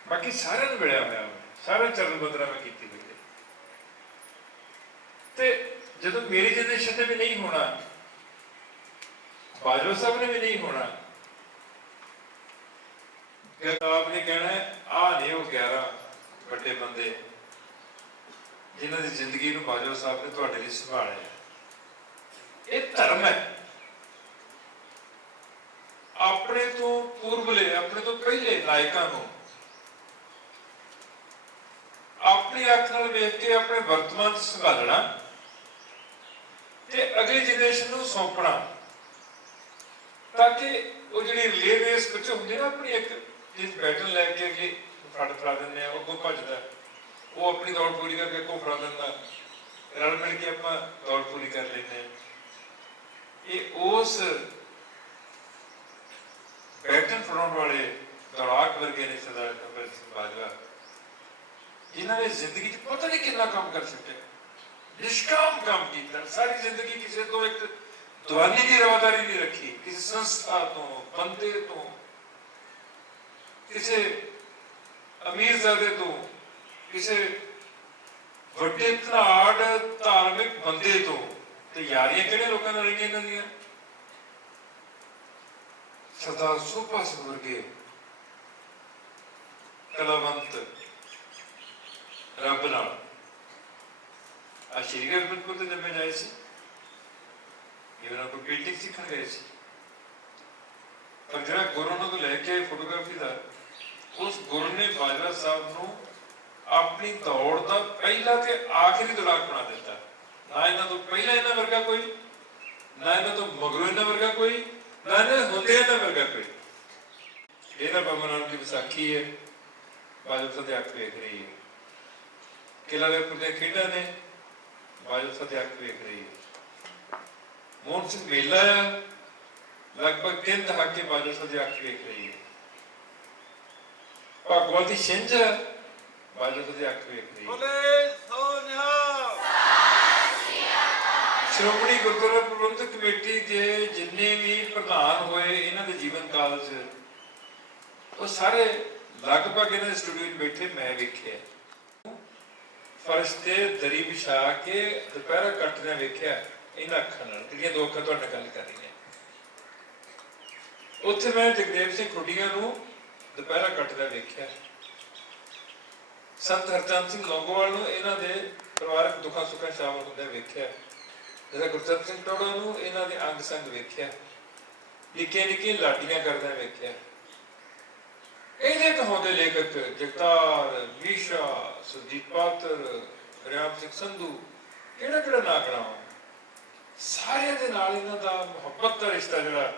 S1: ਬਾਕੀ ਸਾਰਿਆਂ ਨੂੰ ਮਿਲਿਆ ਹੋਇਆ ਮੈਂ ਸਾਰਾ ਚਰਨ ਬਦਰਾ ਮੈਂ ਕੀਤੀ ਹੋਈ ਹੈ। ਤੇ ਜਦੋਂ ਮੇਰੀ ਜਨਰੇਸ਼ਨ ਨੇ ਵੀ ਨਹੀਂ ਹੋਣਾ, ਬਾਜਵਾ ਸਾਹਿਬ ਨੇ ਵੀ ਨਹੀਂ ਹੋਣਾ ਆਪ ਨੇ ਕਹਿਣਾ ਆ ਨਹੀਂ ਉਹ 11 ਵੱਡੇ ਬੰਦੇ ਜਿਨ੍ਹਾਂ ਦੀ ਜ਼ਿੰਦਗੀ ਨੂੰ ਬਾਜਵਾ ਸਾਹਿਬ ਨੇ ਤੁਹਾਡੇ ਲਈ ਸੰਭਾਲਿਆ ਇਹ ਧਰਮ ਹੈ। ਆਪਣੇ ਤੋਂ ਪੂਰਬਲੇ ਆਪਣੇ ਤੋਂ ਪਹਿਲੇ ਨਾਇਕਾਂ ਨੂੰ ਆਪਣੀ ਅੱਖ ਨਾਲ ਵੇਖ ਕੇ ਆਪਣੇ ਵਰਤਮਾਨ ਸੰਭਾਲਣਾ ਤੇ ਅਗਲੀ ਜਨਰੇਸ਼ਨ ਨੂੰ ਸੌਂਪਣਾ, ਤਾਂ ਕਿ ਉਹ ਜਿਹੜੀ ਰਿਲੇ ਰੇਸ ਵਿੱਚ ਹੁੰਦੀ ਨਾ ਆਪਣੀ ਇੱਕ ਜਿਸ ਬੈਟਲ ਲੈ ਕੇ ਅੱਗੇ ਫੜ ਫੜਾ ਦਿੰਦੇ ਆ, ਉਹ ਅੱਗੋਂ ਭੱਜਦਾ, ਉਹ ਆਪਣੀ ਦੌੜ ਪੂਰੀ ਕਰਕੇ ਅੱਗੋਂ ਫੜਾ ਦਿੰਦਾ, ਰਲ ਮਿਲ ਕੇ ਆਪਾਂ ਦੌੜ ਪੂਰੀ ਕਰ ਲੈਂਦੇ ਆ। ਇਹ ਉਸ ਬੈਟਲ ਫੜਾਉਣ ਵਾਲੇ ਦੌੜਾਕ ਵਰਗੇ ਨੇ ਸਰਦਾਰ ਕਬਰ ਸਿੰਘ ਬਾਜਵਾ। ਜਿਨ੍ਹਾਂ ਨੇ ਜ਼ਿੰਦਗੀ 'ਚ ਪਤਾ ਨਹੀਂ ਕਿੰਨਾ ਕੰਮ ਕਰ ਸਕੇ ਨਿਸ਼ਕਾਮ ਕੰਮ ਕੀਤਾ ਸਾਰੀ ਜ਼ਿੰਦਗੀ ਕਿਸੇ ਤੋਂ ਇੱਕ ਦਵਾਨੀ ਦੀ ਰਵਾਦਾਰੀ ਨਹੀਂ ਰੱਖੀ ਕਿਸੇ ਸੰਸਥਾ ਤੋਂ ਬੰਦੇ ਤੋਂ ਕਿਸੇ ਅਮੀਰਜ਼ਾਦੇ ਤੋਂ ਕਿਸੇ ਵੱਡੇ ਧਨਾੜ ਧਾਰਮਿਕ ਬੰਦੇ ਤੋਂ ਤੇ ਯਾਰੀਆਂ ਕਿਹੜੇ ਲੋਕਾਂ ਨਾਲ ਰਹੀਆਂ ਇਹਨਾਂ ਦੀਆਂ ਸਰਦਾਰ ਸੁਭਾ ਸਿੰਘ ਵਰਗੇ ਕਲਾਵੰਤ ਰੱਬ ਨਾਲ। ਆ ਸ਼੍ਰੀ ਗੁਰਬਖਸ਼ ਤੇ ਜੰਮੇ ਜਾਏ ਸੀ। ਇਹ ਉਹਨਾਂ ਕੋਲ ਪੇਂਟਿੰਗ ਸਿੱਖਣ ਗਏ ਸੀ। ਪਰ ਜਿਹੜਾ ਗੁਰੂ ਉਹਨਾਂ ਲੈ ਕੇ ਫੋਟੋਗ੍ਰਾਫੀ ਦਾ, ਉਸ ਗੁਰੂ ਨੇ ਬਾਜਵਾ ਸਾਹਿਬ ਨੂੰ ਆਪਣੀ ਦੌੜ ਦਾ ਪਹਿਲਾ ਤੇ ਆਖਰੀ ਦੌੜਾਕ ਬਣਾ ਦਿੱਤਾ। ਨਾ ਇਹਨਾਂ ਤੋਂ ਪਹਿਲਾਂ ਇਹਨਾਂ ਵਰਗਾ ਕੋਈ, ਨਾ ਇਹਨਾਂ ਤੋਂ ਮਗਰੋਂ ਇਹਨਾਂ ਵਰਗਾ ਕੋਈ, ਨਾ ਇਹਨਾਂ ਹੁੰਦੇ ਇਹਨਾਂ ਵਰਗਾ ਕੋਈ। ਇਹਦਾ ਬਾਬਾ ਨਾਨਕ ਦੀ ਵਿਸਾਖੀ ਹੈ। ਬਾਜਵਾ ਸਾਹਿਬ ਦੇ ਅੱਖ ਵੇਖ ਰਹੀ ਹੈ। ਕਿਲਾ ਦੇ ਖੇਡਾਂ ਨੇ ਬਾਜਵਾ ਸਾਹਿਬ ਦੇ ਅੱਖ ਵੇਖ ਰਹੀ ਹੈ ਮੋਹਨ ਸਿੰਘ ਮੇਲਾ ਲਗਭਗ ਤਿੰਨ ਦਹਾਕੇ ਬਾਜਵਾ ਸਾਹਿਬ ਦੀ ਅੱਖ ਵੇਖ ਰਹੀ ਹੈ ਭਗਵਤੀ ਸਿੰਝ ਬਾਜਵਾ ਸਾਹਿਬ ਦੀ ਅੱਖ ਵੇਖ ਰਹੀ ਹੈ
S2: ਬੋਲੇ ਸੋਨਿਆ।
S1: ਸ਼੍ਰੋਮਣੀ ਗੁਰਦੁਆਰਾ ਪ੍ਰਬੰਧਕ ਕਮੇਟੀ ਦੇ ਜਿੰਨੇ ਵੀ ਪ੍ਰਧਾਨ ਹੋਏ ਇਹਨਾਂ ਦੇ ਜੀਵਨ ਕਾਲ 'ਚ ਉਹ ਸਾਰੇ ਲਗਭਗ ਇਹਨਾਂ ਦੇ ਸਟੂਡੀਓ 'ਚ ਬੈਠੇ ਮੈਂ ਵੇਖਿਆ। ਫਰਸ਼ ਤੇ ਦਰੀ ਵਿਛਾ ਕੇ ਦੁਪਹਿਰਾ ਕੱਟਦਿਆਂ ਵੇਖਿਆ, ਇਹਨਾਂ ਅੱਖਾਂ ਨਾਲ, ਜਿਹੜੀਆਂ ਦੋ ਅੱਖਾਂ ਤੁਹਾਡੇ ਗੱਲ ਕਰ ਰਹੀਆਂ। ਉੱਥੇ ਮੈਂ ਜਗਦੇਵ ਸਿੰਘ ਖੁੱਡੀਆਂ ਨੂੰ ਦੁਪਹਿਰਾ ਕੱਟਦਿਆਂ ਵੇਖਿਆ। ਸੰਤ ਹਰਚੰਦ ਸਿੰਘ ਲੌਂਗੋਵਾਲ ਨੂੰ ਇਹਨਾਂ ਦੇ ਪਰਿਵਾਰਕ ਦੁੱਖਾਂ ਸੁੱਖਾਂ 'ਚ ਸ਼ਾਮਲ ਹੁੰਦੇ ਵੇਖਿਆ। ਜਿਹੜਾ ਗੁਰਚਰਨ ਸਿੰਘ ਟੋੜਾ ਨੂੰ ਇਹਨਾਂ ਦੇ ਅੰਗ ਸੰਗ ਵੇਖਿਆ। ਨਿੱਕੇ ਨਿੱਕੇ ਲਾਡੀਆਂ ਕਰਦਾ ਵੇਖਿਆ। ਇਹਦੇ ਕਹਾਉਂਦੇ ਲੇਖਕ ਜਗਤਾਰ ਵੀਸ਼ਾ ਸੁਦੀਪ ਪਾਤਰ ਰਿਆਮ ਸਿੰਘ ਸੰਧੂ ਕਿਹੜਾ ਕਿਹੜਾ ਨਾ ਸਾਰਿਆਂ ਦੇ ਨਾਲ ਇਹਨਾਂ ਦਾ ਮੁਹੱਬਤ ਦਾ ਰਿਸ਼ਤਾ ਜਿਹੜਾ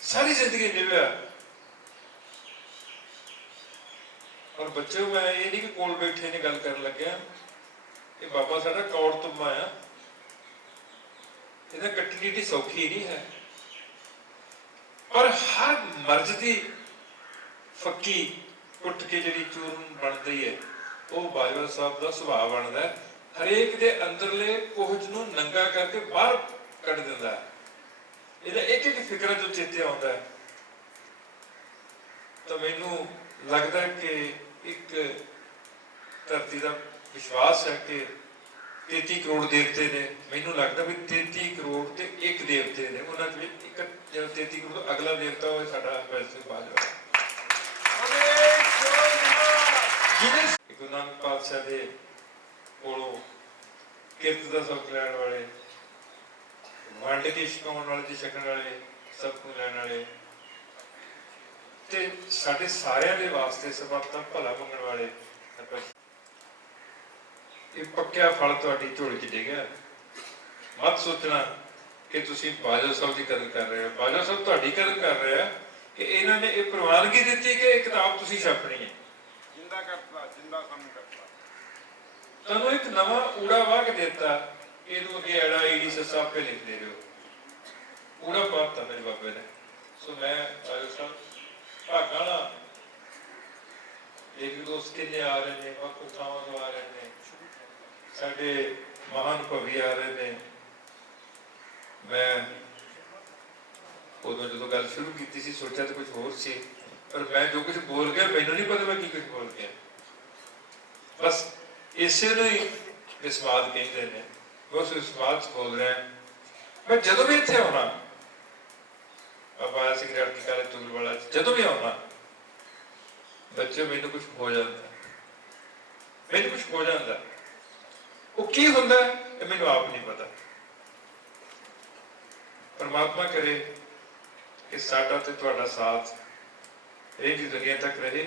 S1: ਸਾਰੀ ਜ਼ਿੰਦਗੀ ਨਿਭਿਆ ਔਰ ਬੱਚਿਓ ਮੈਂ ਇਹ ਨਹੀਂ ਕਿ ਕੋਲ ਬੈਠੇ ਨੇ ਗੱਲ ਕਰਨ ਲੱਗਿਆ ਇਹ ਬਾਬਾ ਸਾਡਾ ਕੌੜ ਤੁਮਾ ਆ ਇਹਦਾ ਕੱਟਣੀ ਏਡੀ ਸੌਖੀ ਨਹੀਂ ਹੈ ਪਰ ਹਰ ਮਰਜ਼ ਦੀ ਫੱਕੀ ਕੁੱਟ ਕੇ ਜਿਹੜੀ ਚੂਰਨ ਬਣਦੀ ਹੈ, ਉਹ ਬਾਜਵਾ ਸਾਹਿਬ ਦਾ ਸੁਭਾਅ ਬਣਦਾ ਹੈ। ਹਰੇਕ ਦੇ ਅੰਦਰਲੇ ਕੋਹਜ ਨੂੰ ਨੰਗਾ ਕਰਕੇ ਬਾਹਰ ਕੱਢ ਦਿੰਦਾ ਹੈ। ਇਹਦਾ ਇੱਕ ਇੱਕ ਫਿਕਰ ਜੋ ਚੇਤੇ ਆਉਂਦਾ ਹੈ। ਤਾਂ ਮੈਨੂੰ ਲੱਗਦਾ ਕਿ ਇੱਕ ਧਰਤੀ ਦਾ ਵਿਸ਼ਵਾਸ ਹੈ ਕਿ 33 ਕਰੋੜ ਦੇਵਤੇ ਨੇ, ਮੈਨੂੰ ਲੱਗਦਾ ਵੀ 33 ਕਰੋੜ ਤੇ ਇੱਕ ਦੇਵਤੇ ਨੇ, ਉਹਨਾਂ ਚ ਇੱਕ ਜਿਹੜਾ 33 ਕਰੋੜ ਅਗਲਾ ਦੇਵਤਾ ਉਹ ਸਾਡਾ ਵੈਸੇ ਬਾਜਵਾ ਹੈ
S2: ਬੋਲੇ ਸੋਨਿਆ
S1: ਜਿਹਨੇ ਗੁਰੂ ਨਾਨਕ ਪਾਤਸ਼ਾਹ ਦੇ ਕੋਲੋਂ ਕਿਰਤ ਦਾ ਸੁੱਖ ਲੈਣ ਵਾਲੇ, ਵੰਡ ਕੇ ਛਕਾਉਣ ਵਾਲੇ ਤੇ ਛਕਣ ਵਾਲੇ ਸਭ ਕੁਝ ਲੈਣ ਵਾਲੇ ਤੇ ਸਾਡੇ ਸਾਰਿਆਂ ਦੇ ਵਾਸਤੇ ਸਬਬ ਦਾ ਭਲਾ ਮੰਗਣ ਵਾਲੇ ਇਹ ਪੱਕਿਆ ਫਲ ਤੁਹਾਡੀ ਝੋਲੀ 'ਚ ਡਿੱਗਿਆ ਮਤ ਸੋਚਣਾ ਕਿ ਤੁਸੀਂ ਬਾਜਾ ਸਾਹਿਬ ਦੀ ਕਦਰ ਕਰ ਰਹੇ ਹੋ। ਬਾਜਾ ਸਾਹਿਬ ਤੁਹਾਡੀ ਕਦਰ ਕਰ ਰਿਹਾ ਕਿ ਇਹਨਾਂ ਨੇ ਇਹ ਪ੍ਰਵਾਨਗੀ ਦਿੱਤੀ ਕਿ ਇਹ ਕਿਤਾਬ ਤੁਸੀਂ ਛਾਪਣੀ ਹੈ।
S2: ਜਿੰਦਾ ਕਰਤਾ, ਜਿੰਦਾ ਸਾਨੂੰ ਕਰਤਾ।
S1: ਤੁਹਾਨੂੰ ਇੱਕ ਨਵਾਂ ਊੜਾ ਵਾਹ ਦਿੱਤਾ। ਇਹਨੂੰ ਅੱਗੇ ਐੜਾ ਈਡੀ ਸੱਸਾ ਆਪੇ ਲਿਖ ਦੇ ਰਹੇ। ਹੋ ਊੜਾ ਪਾਤਾ ਮੇਰੇ ਬਾਬੇ ਨੇ। ਸੋ ਮੈਂ ਆਇਓ ਸਾਹਿਬ ਭਾਗਾਂ ਇੱਕ ਦੋਸਤ ਕਿੰਨੇ ਆ ਰਹੇ ਨੇ, ਵੱਖ ਥਾਵਾਂ ਤੋਂ ਆ ਰਹੇ ਨੇ। ਸਾਡੇ ਮਹਾਨ ਕਵੀ ਆ ਰਹੇ ਨੇ। ਮੈਂ ਉਦੋਂ ਜਦੋਂ ਗੱਲ ਸ਼ੁਰੂ ਕੀਤੀ ਸੀ, ਸੋਚਿਆ ਤਾਂ ਕੁਝ ਹੋਰ ਸੀ। ਪਰ ਮੈਂ ਜੋ ਕੁਝ ਬੋਲ ਗਿਆ, ਮੈਨੂੰ ਨਹੀਂ ਪਤਾ ਮੈਂ ਕੀ ਕੁਝ ਬੋਲ ਗਿਆ। ਬਸ ਇਸੇ ਨੂੰ ਹੀ ਵਿਸਵਾਦ ਕਹਿੰਦੇ ਨੇ। ਉਸ ਵਿਸਵਾਦ ਬੋਲ ਰਿਹਾ ਮੈਂ ਜਦੋਂ ਵੀ ਇੱਥੇ ਆਉਣਾ, ਬਾਬਾ ਸਿੰਘ ਰੜਕੀ ਕਾਲੇ ਤੁਗਲ ਵਾਲਾ, ਜਦੋਂ ਵੀ ਆਉਣਾ ਬੱਚੇ ਮੈਨੂੰ ਕੁਝ ਹੋ ਜਾਂਦਾ। ਮੈਨੂੰ ਕੁਝ ਹੋ ਜਾਂਦਾ। ਉਹ ਕੀ ਹੁੰਦਾ ਇਹ ਮੈਨੂੰ ਆਪ ਨਹੀਂ ਪਤਾ। ਪਰਮਾਤਮਾ ਕਰੇ ਕਿ ਸਾਡਾ ਤੇ ਤੁਹਾਡਾ ਸਾਥ ਇਹ ਦੀ ਦੁਨੀਆ ਤੱਕ ਰਹੇ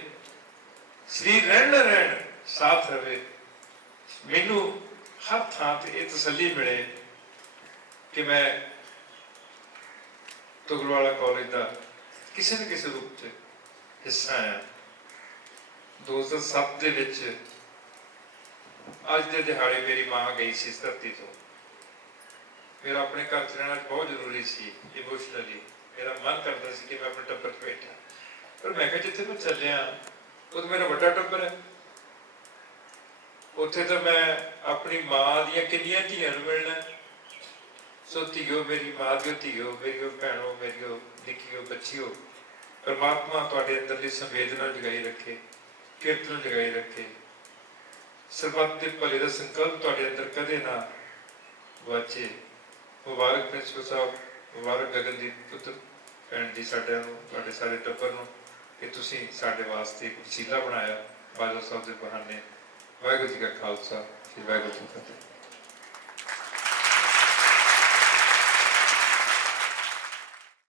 S1: ਸਰੀਰ ਰਹਿਣ ਨਾ ਰਹਿਣ ਸਾਥ ਰਵੇ ਮੈਨੂੰ ਹਰ ਥਾਂ ਤੇ ਇਹ ਤਸੱਲੀ ਮਿਲੇ ਕਿ ਮੈਂ ਤੁਗਲਵਾਲਾ ਕਾਲਜ ਦਾ ਕਿਸੇ ਨਾ ਕਿਸੇ ਰੂਪ ਚ ਹਿੱਸਾ ਹਾਂ 2007 ਦੇ ਵਿੱਚ ਅੱਜ ਦੇ ਦਿਹਾੜੇ ਮੇਰੀ ਮਾਂ ਗਈ ਸੀ ਇਸ ਧਰਤੀ ਤੋਂ ਮੇਰਾ ਆਪਣੇ ਘਰ ਚ ਰਹਿਣਾ ਬਹੁਤ ਜ਼ਰੂਰੀ ਸੀ ਇਮੋਸ਼ਨਲੀ ਮੇਰਾ ਮਨ ਕਰਦਾ ਸੀ ਕਿ ਮੈਂ ਆਪਣੇ ਟੱਬਰ 'ਚ ਬੈਠਾ ਪਰ ਮੈਂ ਕਿਹਾ ਜਿੱਥੇ ਮੈਂ ਚੱਲਿਆ ਉਹ ਤਾਂ ਮੇਰਾ ਵੱਡਾ ਟੱਬਰ ਹੈ। ਉੱਥੇ ਤਾਂ ਮੈਂ ਆਪਣੀ ਮਾਂ ਦੀਆਂ ਕਿੰਨੀਆਂ ਧੀਆਂ ਨੂੰ ਮਿਲਣਾ। ਸੋ ਧੀਓ ਮੇਰੀ, ਮਾਂ ਦੀ ਧੀਓ, ਮੇਰੀ ਭੈਣੋ, ਮੇਰੀ ਨਿੱਕੀਓ ਬੱਚੀਓ ਪਰਮਾਤਮਾ ਤੁਹਾਡੇ ਅੰਦਰਲੀ ਸੰਵੇਦਨਾ ਜਗਾਈ ਰੱਖੇ ਕਿਰਤ ਨੂੰ ਜਗਾਈ ਰੱਖੇ। ਸਰਬੱਤ ਦੇ ਭਲੇ ਦਾ ਸੰਕਲਪ ਤੁਹਾਡੇ ਅੰਦਰ ਕਦੇ ਨਾ ਵਾਚੇ। ਮੁਬਾਰਕ ਪ੍ਰਿੰਸੀਪਲ ਸਾਹਿਬ, ਮੁਬਾਰਕ ਗਗਨਦੀਪ ਪੁੱਤਰ, ਭੈਣ ਜੀ ਸਾਡਿਆਂ ਨੂੰ, ਤੁਹਾਡੇ ਸਾਰੇ ਟੱਬਰ ਨੂੰ। ਕਿ ਤੁਸੀਂ ਸਾਡੇ ਵਾਸਤੇ ਇੱਕ ਵਸੀਲਾ ਬਣਾਇਆ ਬਾਜਾ ਸਾਹਿਬ ਦੇ ਬਹਾਨੇ, ਵਾਹਿਗੁਰੂ ਜੀ ਕਾ ਖਾਲਸਾ, ਸ੍ਰੀ ਵਾਹਿਗੁਰੂ ਜੀ ਕੀ ਫਤਿਹ।